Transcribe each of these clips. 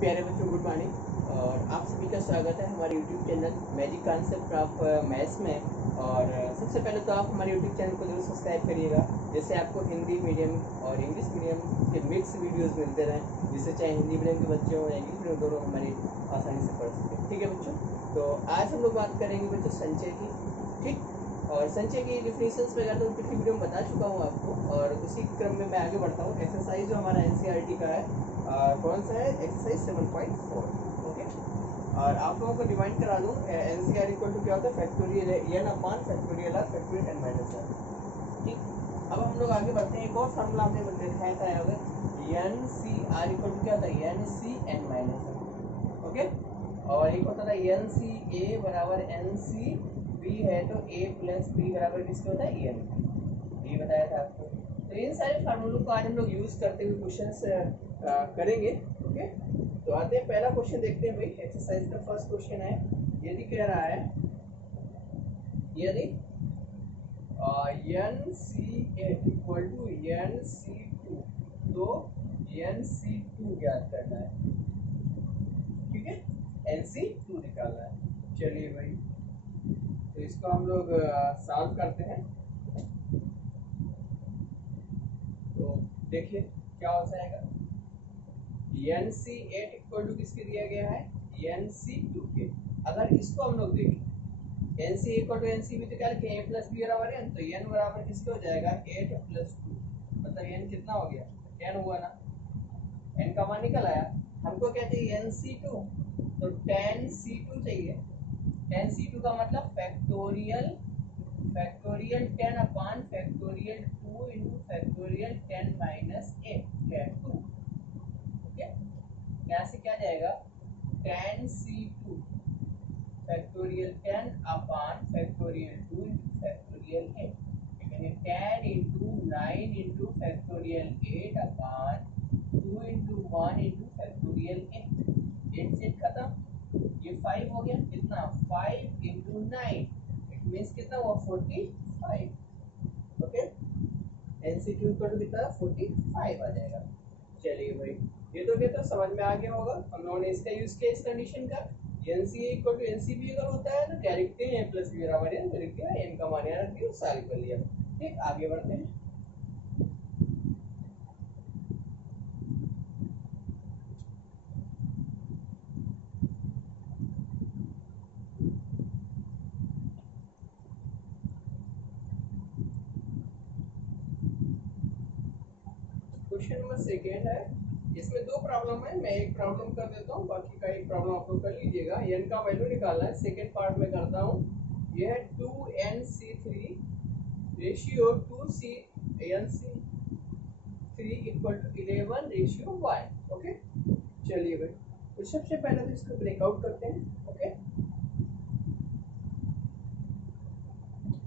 प्यारे बच्चों, good morning. और आप सभी का स्वागत है हमारे YouTube channel magic concept of maths में। और सबसे पहले तो आप हमारे यूट्यूब चैनल को जरूर सब्सक्राइब करिएगा, जिससे आपको हिंदी मीडियम और इंग्लिश मीडियम के मिक्स वीडियोस मिलते रहें, जिससे चाहे हिंदी मीडियम के बच्चे हो या इंग्लिश मीडियम दोनों हमारी आसानी से पढ़ सकें। ठीक है बच्चों, तो आज हम लोग बात करेंगे बच्चों संचय की। ठीक, और संचय की डिफिनेशंस वगैरह तो पिछली वीडियो में बता चुका हूँ आपको, और उसी क्रम में मैं आगे बढ़ता हूँ। एक्सरसाइज जो हमारा एनसीईआरटी का है, कौन सा है, एक्सरसाइज 7.4। ओके, और आप लोगों को रिमाइंड करा दूं, एनसीईआरटी इक्वल टू क्या होता है, factorial N upon factorial R factorial N minus R. ठीक, अब हम लोग आगे बढ़ते हैं। एक और फार्मूला हमने दिखाया था यहाँ पे, N C R equal to क्या होता है, N C N minus R. Okay, और एक होता था एन सी ए बराबर एन सी बी है, तो ए प्लस बी बराबर किसका होता है, एन। ये बताया था आपको। तो इन सारे फार्मूलों को आज हम लोग यूज करते हुए क्वेश्चंस करेंगे। ओके, तो आते हैं, पहला क्वेश्चन देखते हैं भाई। एक्सरसाइज का फर्स्ट क्वेश्चन है, यदि कह रहा है यदि N C eight equal to N C two, तो एन सी टू ज्ञात करना है। ठीक है, एन सी टू निकालना है। चलिए भाई, तो इसको हम लोग सॉल्व करते हैं। तो देखिए क्या हो जाएगा। N C eight equal to किसके दिया गया है, एन सी टू के। अगर इसको हम लोग देखें, N C equal to N C B, तो क्या लिखें, ए प्लस बी बराबर एन। तो एन बराबर किसके हो जाएगा, एट प्लस टू, मतलब एन कितना हो गया, टेन हुआ ना। एन का मान निकल आया। हमको क्या चाहिए, एन सी टू, तो टेन सी टू चाहिए। टेन सी टू का मतलब factorial factorial 10 upon factorial 2 into factorial 10 minus 8 ten 2। Okay, यहाँ से क्या जाएगा, ten C two factorial 10 upon factorial 2 into factorial 8, यानी 10 into 9 into factorial 8 upon 2 into 1 into factorial 8। 8 से खत्म, ये 5 हो गया। कितना, 5 इंटू 9, मीन्स कितना हुआ, 45। ओके, एनसीक्यू इक्वल टू कितना, 45 आ जाएगा। चलिए भाई, ये तो क्या, तो समझ में आ गया होगा। हम लोगों ने इसका यूज किया इस कंडीशन का। एनसीए इक्वल टू एनसीबी अगर होता है तो क्या लिखते हैं, एन प्लस बी बराबर एन, तो लिख दिया, एन का मान यहाँ रख दिया, सॉल्व कर लिया। ठीक, आगे बढ़ते हैं। क्वेश्चन नंबर सेकेंड है, इसमें दो प्रॉब्लम है। मैं एक प्रॉब्लम कर देता हूँ, बाकी का एक प्रॉब्लम आप लोग कर लीजिएगा। एन का वैल्यू निकालना है, सेकेंड पार्ट में करता हूँ। यह है 2nc3 ratio 2nc3 equal to 11 ratio 1। Okay, चलिए भाई, तो सबसे पहले तो इसको ब्रेकआउट करते हैं। ओके,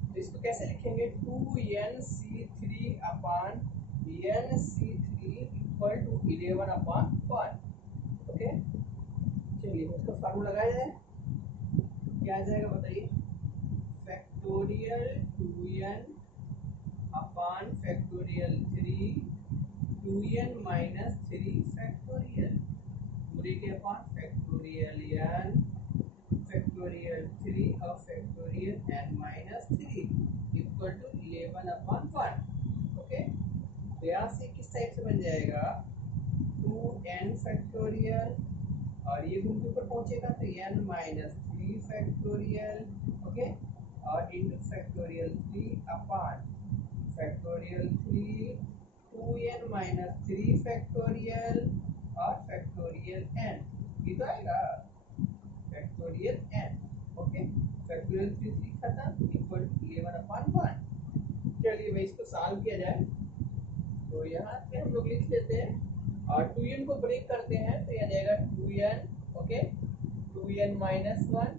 तो इसको कैसे लिखेंगे, 2nc3 upon nc3 equal to 11 upon 1। Okay, चलिए इसका फार्मूला लगाया जाए, क्या आ जाएगा बताइए, factorial 2n upon factorial 3 2n minus 3 factorial पूरे के अपॉन फैक्टोरियल n फैक्टोरियल 3 और factorial n minus 3 equal to 11 upon 1। Okay, तो यहाँ से किस टाइप से बन जाएगा, 2n फैक्टोरियल, और ये घूम के ऊपर पहुंचेगा तो n माइनस 3 फैक्टोरियल। ओके, और into factorial 3 upon factorial 3 2n minus 3 factorial और फैक्टोरियल n, ये तो आएगा फैक्टोरियल n। ओके, फैक्टोरियल 3 खत्म, इक्वल टू 11 अपॉन 1। चलिए भाई, इसको सॉल्व किया जाए। तो यहाँ पे हम लोग लिख लेते हैं, और 2n को ब्रेक करते हैं, तो यह जाएगा 2n। Okay, 2n minus 1,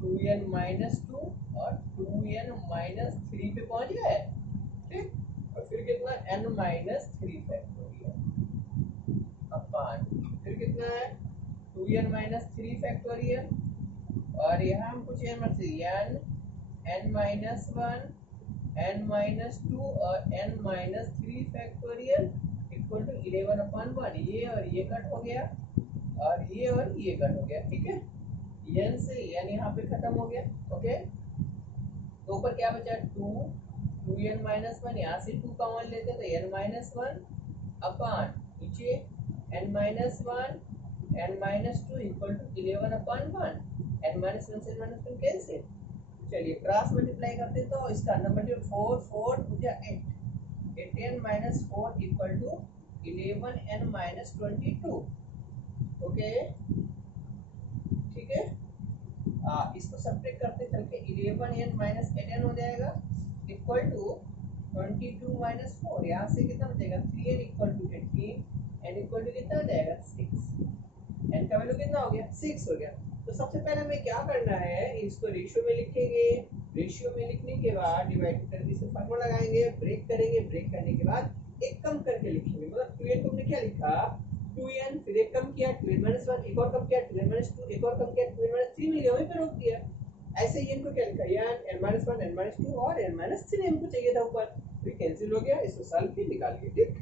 2n minus 2 और 2n माइनस 3 पे पहुंच गए। ठीक, और फिर कितना, n माइनस 3 फैक्टोरियल अपॉन, फिर कितना है, 2n माइनस 3 फैक्टोरियल, और यहाँ हम कुछ n माइनस 1 n माइनस 2 और n minus 3 factorial equal to 11 upon 1। ये और ये कट हो गया, और ये कट हो गया, ठीक है। n से n यहाँ पे खत्म हो गया, ओके। तो ऊपर क्या बचा, 2n माइनस वन, यहाँ से 2 कॉमन लेते हैं तो n माइनस वन अपॉन नीचे n minus one n minus two equal to 11 upon 1, n minus one से n माइनस वन कैंसिल। चलिए क्रॉस मल्टीप्लाई करते तो इसका नंबर 4 4 टू जा 8, 8n minus 4 equal to 11n minus 22, okay, ठीक है। इसको सब्ट्रैक्ट करते चल के 11n माइनस 8n हो जाएगा इक्वल टू 22 माइनस 4, यहाँ से कितना बचेगा 3n equal to 18, n equal to कितना हो जाएगा 6, n का वैल्यू कितना हो गया 6 हो गया। तो सबसे पहले हमें क्या करना है, इसको रेशियो में लिखेंगे, रेशियो में लिखने के बाद डिवाइड करके इसे फार्मूला लगाएंगे, ब्रेक करेंगे, ब्रेक करने के बाद एक कम करके लिखेंगे, मतलब 2n तुमने क्या लिखा 2n, फिर एक कम किया 2n माइनस 1, एक और कम किया 2n माइनस 2, एक और कम किया 2n माइनस 3 मिल गया, वहीं पे रोक दिया। ऐसे ही इनको क्या लिखा n माइनस 1 n माइनस 2 और n माइनस 3 हमको चाहिए था ऊपर, तो कैंसिल हो गया, इसको सॉल्व किए निकाल लिए, ठीक।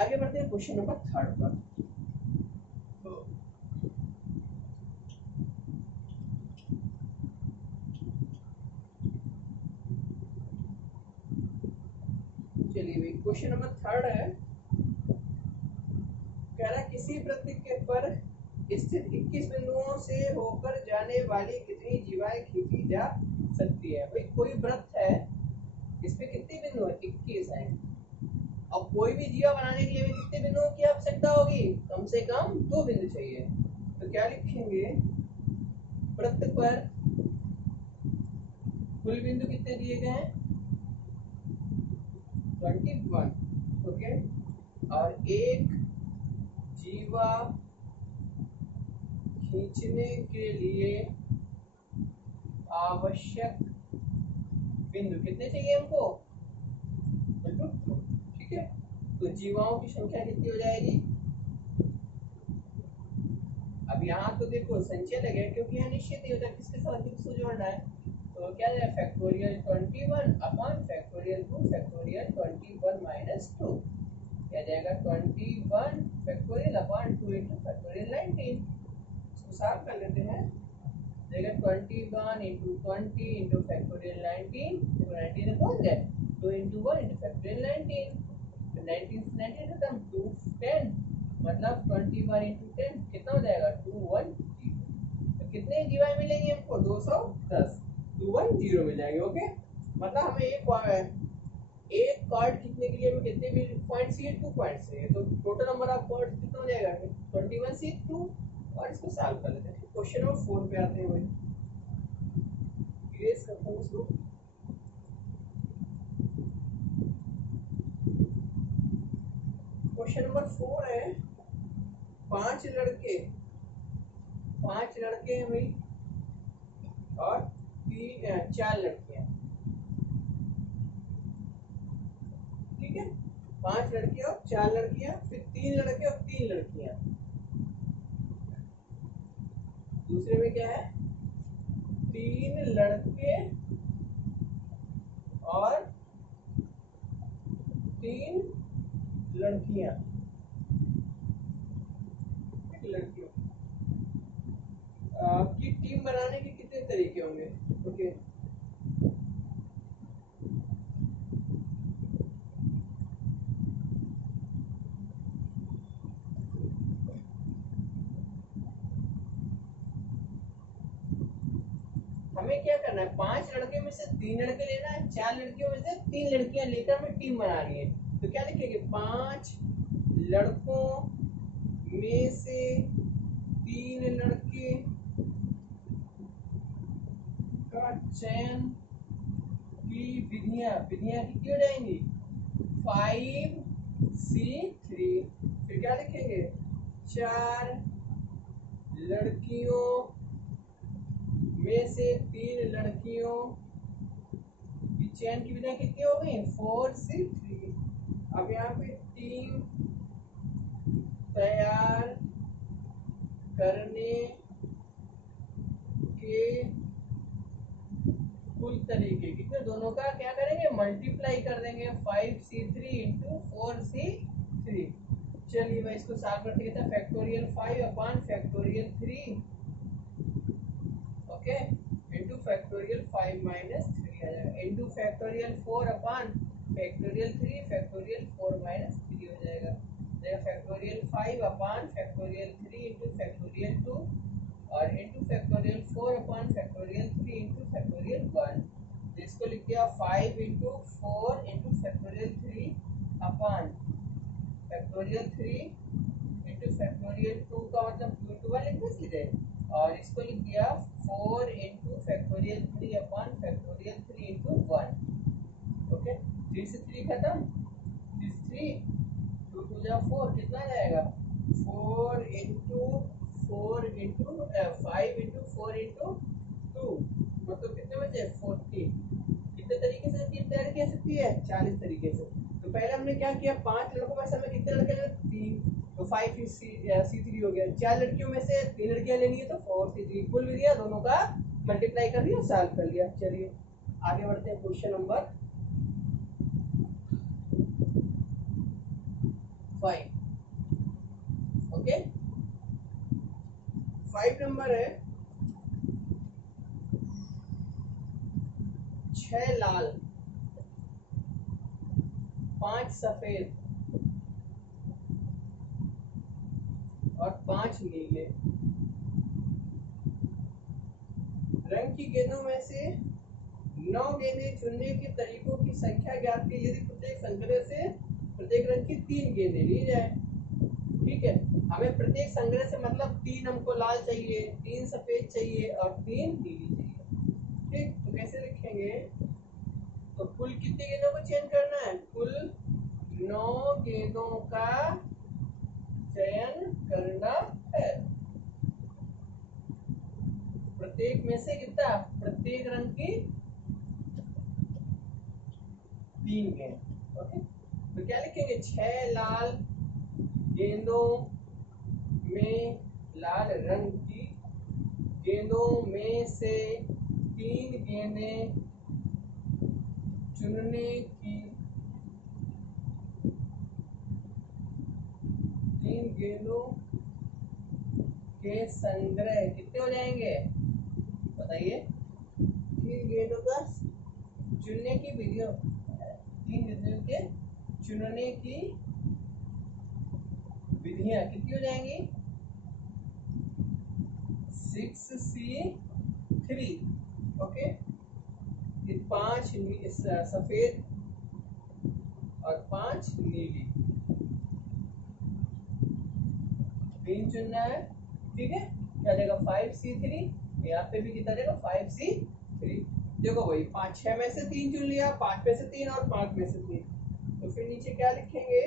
आगे बढ़ते हैं क्वेश्चन नंबर 3 पर। चलिए भाई क्वेश्चन नंबर 3 है, कह रहा किसी वृत्त के पर स्थित 21 बिंदुओं से होकर जाने वाली कितनी जीवाएं खींची जा सकती है। भाई कोई वृत्त है, इसमें कितने बिंदु है 21 है, अब कोई भी जीवा बनाने के लिए भी कितने बिंदुओं की आवश्यकता होगी, कम से कम 2 बिंदु चाहिए। तो क्या लिखेंगे, वृत्त पर कुल बिंदु कितने दिए गए हैं 21, ओके, और एक जीवा खींचने के लिए आवश्यक बिंदु कितने चाहिए हमको, ठीक है। तो जीवाओं की संख्या कितनी हो जाएगी, अब यहाँ तो देखो संचय लगे क्योंकि यहाँ निश्चित नहीं होता किसके साथ किसको जोड़ना है, तो क्या है factorial 21 upon factorial 2 factorial 21 minus 2, क्या जाएगा 21 फैक्टोरियल अपॉन 2 इंटू फैक्टोरियल 19। इसको सॉल्व कर लेते हैं, जाएगा 21 इंटू 20 इंटू फैक्टोरियल 19, तो 19 से कौन जाए 2 इंटू 1 इंटू फैक्टोरियल 19, तो 19 से 19 खत्म 2 10, मतलब 21 इंटू 10 कितना हो जाएगा 210। तो कितने जीवाएं मिलेंगी हमको 210, 210 मिल जाएंगे, ओके। मतलब हमें एक कार्ड खींचने के लिए हमें कितने भी पॉइंट्स चाहिए 2 पॉइंट्स चाहिए, तो टोटल नंबर ऑफ कार्ड्स कितना हो जाएगा 21 से 2, और इसको सॉल्व कर लेते हैं। क्वेश्चन नंबर 4 पे आते हैं, वही इरेज करता हूं इसको। क्वेश्चन नंबर 4 है, 5 लड़के हैं भाई और 4 लड़कियां, ठीक है। 5 लड़के और 4 लड़कियां, फिर 3 लड़के और 3 लड़कियां, दूसरे में क्या है 3 लड़के और 3 लड़कियां, लड़कियों की टीम बनाने के कितने तरीके होंगे, ओके। हमें क्या करना है, 5 लड़के में से 3 लड़के लेना है, 4 लड़कियों में से 3 लड़कियां लेकर हमें टीम बनानी है। तो क्या लिखेंगे 5 लड़कों में से 3 लड़के का चयन की विधियां कितनी हो जाएंगी 5C3, फिर क्या लिखेंगे 4 लड़कियों में से 3 लड़कियों की चयन की विधियां कितनी हो गई 4C3। अब यहाँ पे टीम तैयार करने के कुल तरीके कितने, दोनों का क्या करेंगे मल्टीप्लाई कर देंगे 5C3 इंटू 4C3, चलिए भाई इसको सॉल्व करते हैं। Factorial 5 upon factorial 3 okay into factorial 5 minus 3 आ जाएगा, into factorial 4 upon factorial 3 factorial 4 minus 3 हो जाएगा। Factorial 5 upon factorial 3 into factorial 2 और into factorial 4 upon factorial 3 into factorial 1। तो इसको लिख दिया 5 into 4 into factorial 3 upon factorial 3 into factorial 2 का मतलब 2 इंटू 1 लिख दे सीधे, और इसको लिख दिया 4 into factorial 3 upon factorial 3 into 1। Okay 3 से 3 खत्म, 3 से 3 2 2 जा 4 कितना आ जाएगा 4 इंटू 4 इंटू 5 इंटू 4 इंटू 2 मतलब कितने बचे 40। कितने तरीके से टीम तैयार की सकती है 40 तरीके से। तो पहले हमने क्या किया 5 लड़कों में से हमें कितने लड़के लेने 3, तो 5 C3 हो गया। 4 लड़कियों में से 3 लड़कियां लेनी है तो 4C3 कुल भी दिया, दोनों का मल्टीप्लाई कर दिया, सॉल्व कर लिया। चलिए आगे बढ़ते हैं क्वेश्चन नंबर 5। ओके 5 नंबर है 6 लाल 5 सफेद और 5 नीले रंग की गेंदों में से 9 गेंदें चुनने के तरीकों की संख्या ज्ञात की। यदि प्रत्येक संग्रह से प्रत्येक रंग की 3 गेंदें ली जाए। ठीक है, हमें प्रत्येक संग्रह से मतलब 3 हमको लाल चाहिए, 3 सफेद चाहिए और 3 नीली चाहिए। ठीक, तो कैसे लिखेंगे, तो कुल कितनी गेंदों को चयन करना है, कुल 9 गेंदों का चयन करना है। प्रत्येक में से कितना, प्रत्येक रंग की 3 गेंद। ओके, तो क्या लिखेंगे 6 लाल गेंदों में, लाल रंग की गेंदों में से 3 गेंदें चुनने की, 3 गेंदों के संग्रह कितने हो जाएंगे बताइए। 3 गेंदों का चुनने की विधियों, 3 गेंदों के चुनने की विधियां कितनी हो जाएंगी 6C3। ओके, 5 सफेद और 5 नीली, 3 चुनना है। ठीक है, क्या देगा 5C3, यहाँ पे भी कितना देगा 5C3। देखो भाई 5 6 में से 3 चुन लिया, 5 में से 3 और 5 में से 3, तो फिर नीचे क्या लिखेंगे,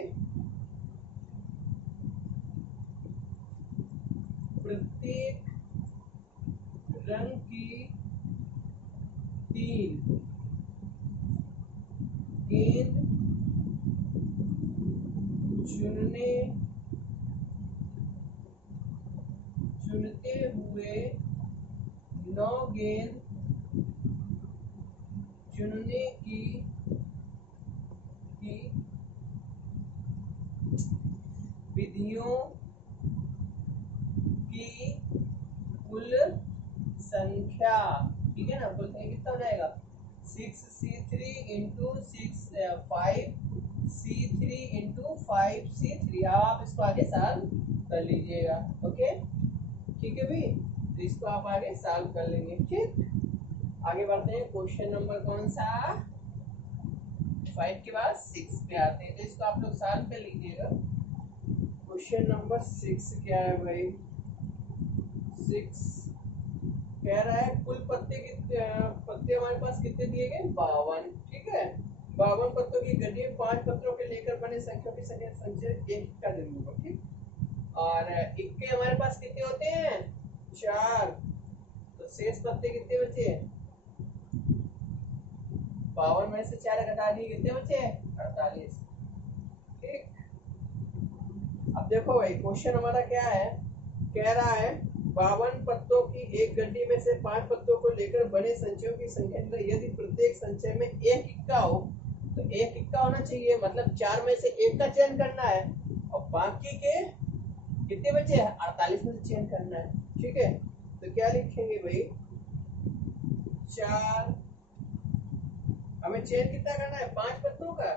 प्रत्येक रंग की 3 गेंद चुनते हुए 9 गेंद चुनने की विधियों की कुल संख्या। ठीक है ना, कुल संख्या कितना हो जाएगा 6C3 into 5C3 into 5C3। आप इसको आगे सॉल्व कर लीजिएगा। ओके ठीक है भाई, तो इसको आप आगे सॉल्व कर लेंगे। ठीक, आगे बढ़ते हैं। क्वेश्चन नंबर कौन सा 5 के बाद 6 पे आते हैं, तो इसको आप लोग सॉल्व कर लीजिएगा। क्वेश्चन नंबर 6 क्या है भाई, 6 कह रहा है कुल पत्ते हमारे पास कितने दिए गए 52। ठीक है, 52 पत्तों की गड्डी में 5 पत्रों के लेकर बने संख्या की संचय एक का जरूर हो। ठीक, और इक्के हमारे पास कितने होते हैं 4, तो शेष पत्ते कितने बचे 52 में से 4 घटा दिए कितने बचे 48। ठीक, अब देखो भाई क्वेश्चन हमारा क्या है, कह रहा है 52 पत्तों की एक गड्डी में से 5 पत्तों को लेकर बने संचयों की संख्या, यदि प्रत्येक संचय में एक इक्का हो तो एक इक्का होना चाहिए, मतलब 4 में से एक का चयन करना है। और बाकी के कितने बचे हैं, 48 में से चेंज करना है। ठीक है, तो क्या लिखेंगे भाई, 4, हमें चेंज कितना करना है, 5 पत्तों का,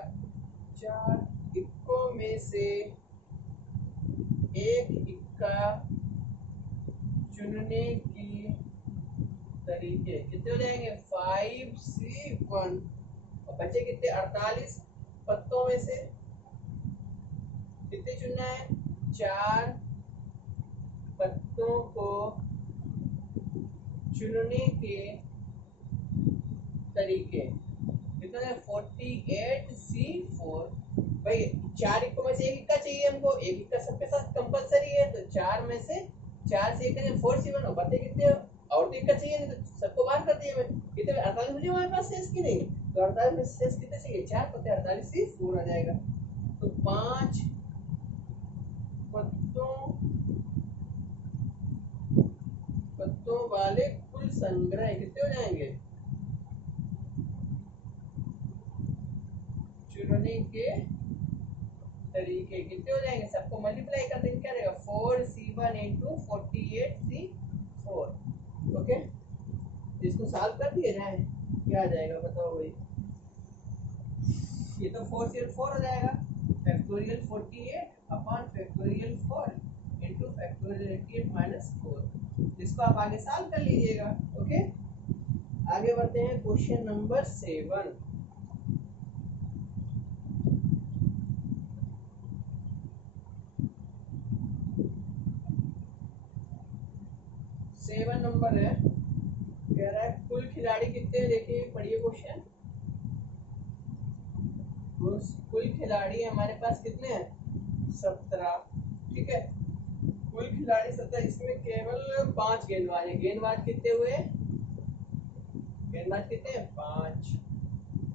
4 इक्कों में से एक इक्का चुनने की तरीके कितने हो जाएंगे, 5C1, और बचे कितने, 48 पत्तों में से कितने चुनना है, 4 पत्तों को चुनने के तरीके कितना है, 48C4। भाई 4 इक्कों में से एक इक्का चाहिए हमको, एक इक्का सबके साथ कंपलसरी है, तो 4 में से 4 से 1 4C1, और बचे कितने, और तो इक्का चाहिए नहीं, तो सबको बाहर कर दिए मैं, कितने 48 मुझे हमारे पास शेष की नहीं, तो 48 में शेष कितने चाहिए, 4 पत्ते, 48C4 आ जाएगा। तो 5 पत्तों वाले कुल संग्रह कितने हो जाएंगे, चुनने के तरीके कितने हो जाएंगे, सबको मल्टीप्लाई कर देंगे, क्या रहेगा, 4C1 into 48C4। ओके, इसको सॉल्व कर दिया जाए, क्या आ जाएगा बताओ भाई, ये तो 4 हो जाएगा, factorial 48 upon factorial 4 into factorial 88 -4। इसको आप आगे सॉल्व कर लीजिएगा। ओके, आगे बढ़ते हैं क्वेश्चन नंबर 7। 7 नंबर है, कह रहा है कुल खिलाड़ी कितने हैं, देखिए पढ़िए क्वेश्चन। कुल खिलाड़ी हमारे पास कितने हैं, 17। ठीक है, कुल खिलाड़ी 17, इसमें केवल 5 गेंदबाज है, गेंदबाज कितने हुए, गेंदबाज कितने हैं, 5।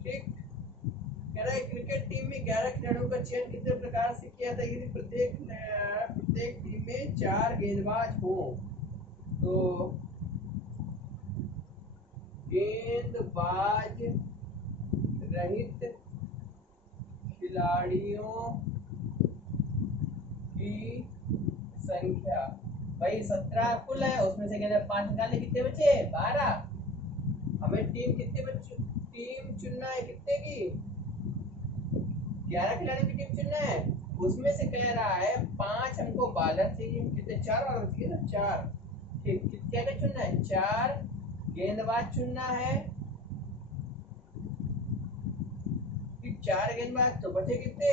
ठीक, कह रहा है क्रिकेट टीम में 11 खिलाड़ियों का चयन कितने प्रकार से किया था, यदि प्रत्येक टीम में 4 गेंदबाज हो तो गेंदबाज रहित खिलाड़ियों की संख्या, भाई 17 कुल है, उसमें से कहते 5 निकालने, कितने बचे, 12। हमें टीम कितने बच्चे, टीम चुनना है कितने की, 11 खिलाड़ियों की टीम चुनना है, उसमें से कह रहा है 5 हमको बॉलर चाहिए, कितने, 4 बॉलर चाहिए ना, 4। ठीक, क्या क्या चुनना है, 4 गेंदबाज चुनना है। 4 गेंदबाज, तो बचे कितने,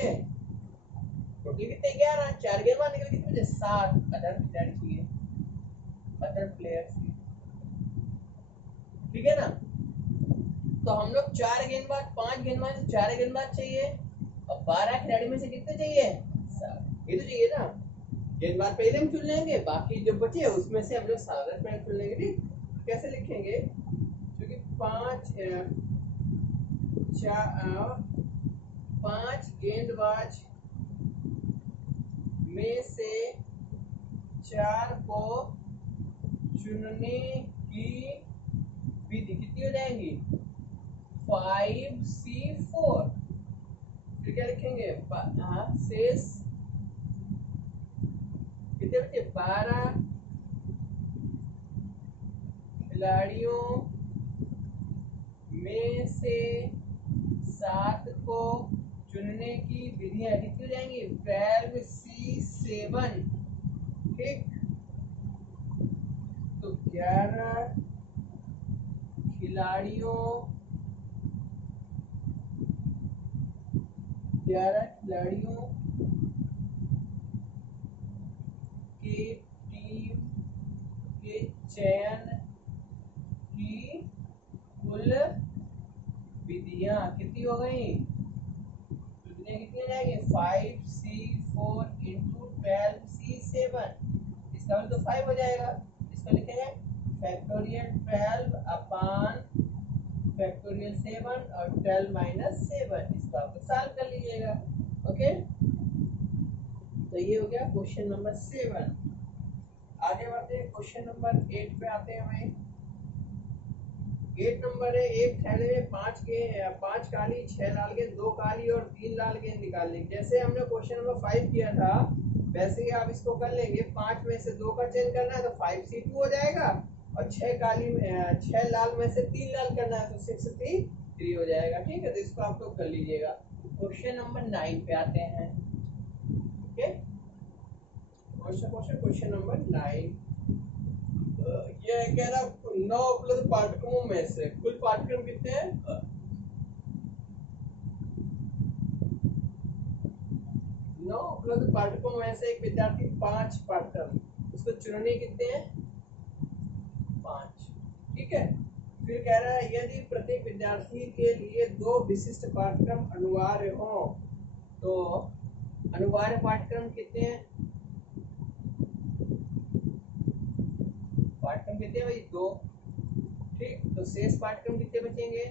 टोटल कितने, 11, 4 गेंदबाज निकल कितने बचे, 7 अदर खिलाड़ी चाहिए, अदर प्लेयर्स। ठीक है ना, तो हम लोग 4 गेंदबाज, 5 गेंदबाज, 4 गेंदबाज चाहिए, और 12 खिलाड़ी में से कितने चाहिए, 7। ये तो चाहिए ना, गेंदबाज पहले हम चुन लेंगे, बाकी जो बचे उसमें से हम लोग 7 प्लेयर चुन लेंगे। ठीक, कैसे लिखेंगे, क्योंकि 5 गेंदबाज में से 4 को चुनने की विधि कितनी हो जाएंगी, 5C4। फिर क्या लिखेंगे, शेष कितने बचे, 12 खिलाड़ियों में से 7 को चुनने की विधियां कितनी हो जाएंगी, 12C7। ठीक, तो 11 खिलाड़ियों के टीम के चयन की कुल विधियां कितनी हो गई, विधियां कितनी हो जाएगी, 5C4 into 12C7। इसका मतलब तो 5 हो जाएगा, इसको लिखेंगे फैक्टोरियल 12 अपॉन फैक्टोरियल 7 और 12 - 7। इसको आप सॉल्व कर लीजिएगा। ओके, तो ये हो गया क्वेश्चन नंबर 7। आगे बढ़ते हैं क्वेश्चन नंबर 8 पे आते हैं भाई। 8 नंबर है, एक थैले में 5 काली 6 लाल गेंद, 2 काली और 3 लाल गेंद निकालनी। जैसे हमने क्वेश्चन नंबर 5 किया था वैसे ही आप इसको कर लेंगे। 5 में से 2 का चेंज करना है तो 5C2 हो जाएगा, और 6 लाल में से 3 लाल करना है तो 6C3 हो जाएगा। ठीक है, तो इसको आप लोग कर लीजिएगा। क्वेश्चन नंबर 9 पे आते हैं। ओके, क्वेश्चन नंबर 9 ये कह रहा 9 उपलब्ध पाठ्यक्रमों में से कुल पाठ्यक्रम कितने हैं? 9 उपलब्ध पाठ्यक्रमों में से एक विद्यार्थी 5 पाठ्यक्रम, उसको चुनने कितने हैं? 5। ठीक है, फिर कह रहा है यदि प्रत्येक विद्यार्थी के लिए 2 विशिष्ट पाठ्यक्रम अनिवार्य हो तो अनिवार्य पाठ्यक्रम कितने हैं? पाठ्यक्रम कितने हैं भाई? 2। ठीक, तो शेष पाठ्यक्रम कितने बचेंगे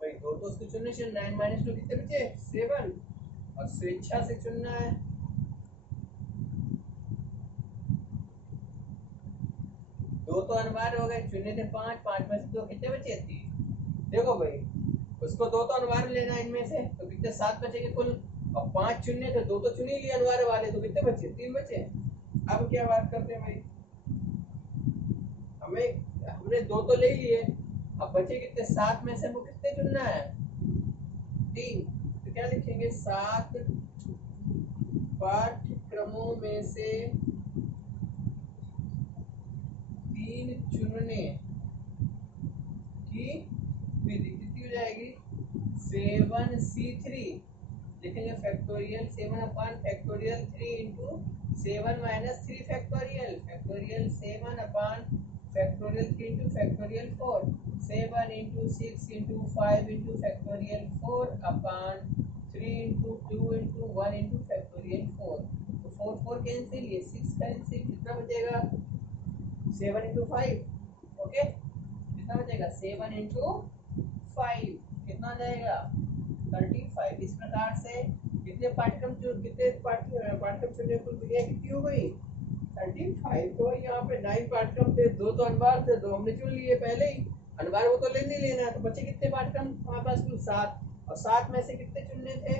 भाई? 2 तो उसको चुनने से 9 - 2 कितने बचे? 7। और स्वेच्छा से चुनना है। 2 तो अनिवार्य हो गए, चुनने थे 5, 5 में से 2 कितने बचे? 3। देखो भाई, उसको 2 तो अनिवार्य लेना है इनमें से, तो कितने? 7 बचेंगे कुल। और 5 चुनने थे, 2 तो चुन ही लिए अनिवार्य वाले, तो कितने बचे? 3 बचे। अब क्या बात करते हैं भाई, हमने 2 तो ले लिए, अब बचे कितने? 7 में से हमको कितने चुनना है? 3। तो क्या लिखेंगे? 7 पाठ्यक्रमों में से 3 चुनने की विधि कितनी हो जाएगी? 7C3 लिखेंगे factorial 7 upon factorial 3 into 7 - 3 factorial 7 upon factorial 3 into factorial 4 7 into 6 into 5 into factorial 4 upon 3 into 2 into 1 into factorial 4। तो 4 कैंसिल, ये 6 कैंसिल, कितना बचेगा? 7 इंटू 5। ओके, कितना बचेगा? 7 इंटू 5 कितना जाएगा? 35। इस प्रकार से कितने पाठ्यक्रम चुनने कुल क्रिया कितनी हो गई? 35। तो यहाँ पे 9 पाठ्यक्रम थे, 2 तो अनिवार्य थे, 2 हमने चुन लिए पहले ही। अनिवार्य वो तो लेना है, तो बचे कितने पाठ्यक्रम हमारे पास? कुल 7। और 7 में से कितने चुनने थे?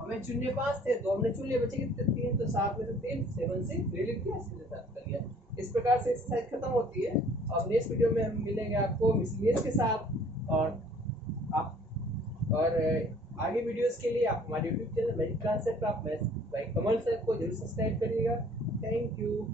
हमें चुनने 5 थे, 2 हमने चुन लिए, बचे कितने? 3। तो 7 में से 3 7C3 लिख दिया, सीधे साथ कर लिया। इस प्रकार से एक्सरसाइज खत्म होती है। अब नेक्स्ट वीडियो में हम मिलेंगे आपको मिसलिनियस के साथ। और आगे वीडियोस के लिए आप हमारे यूट्यूब चैनल मैजिक क्लास से आप भाई कमल सर को जरूर सब्सक्राइब करिएगा। Thank you.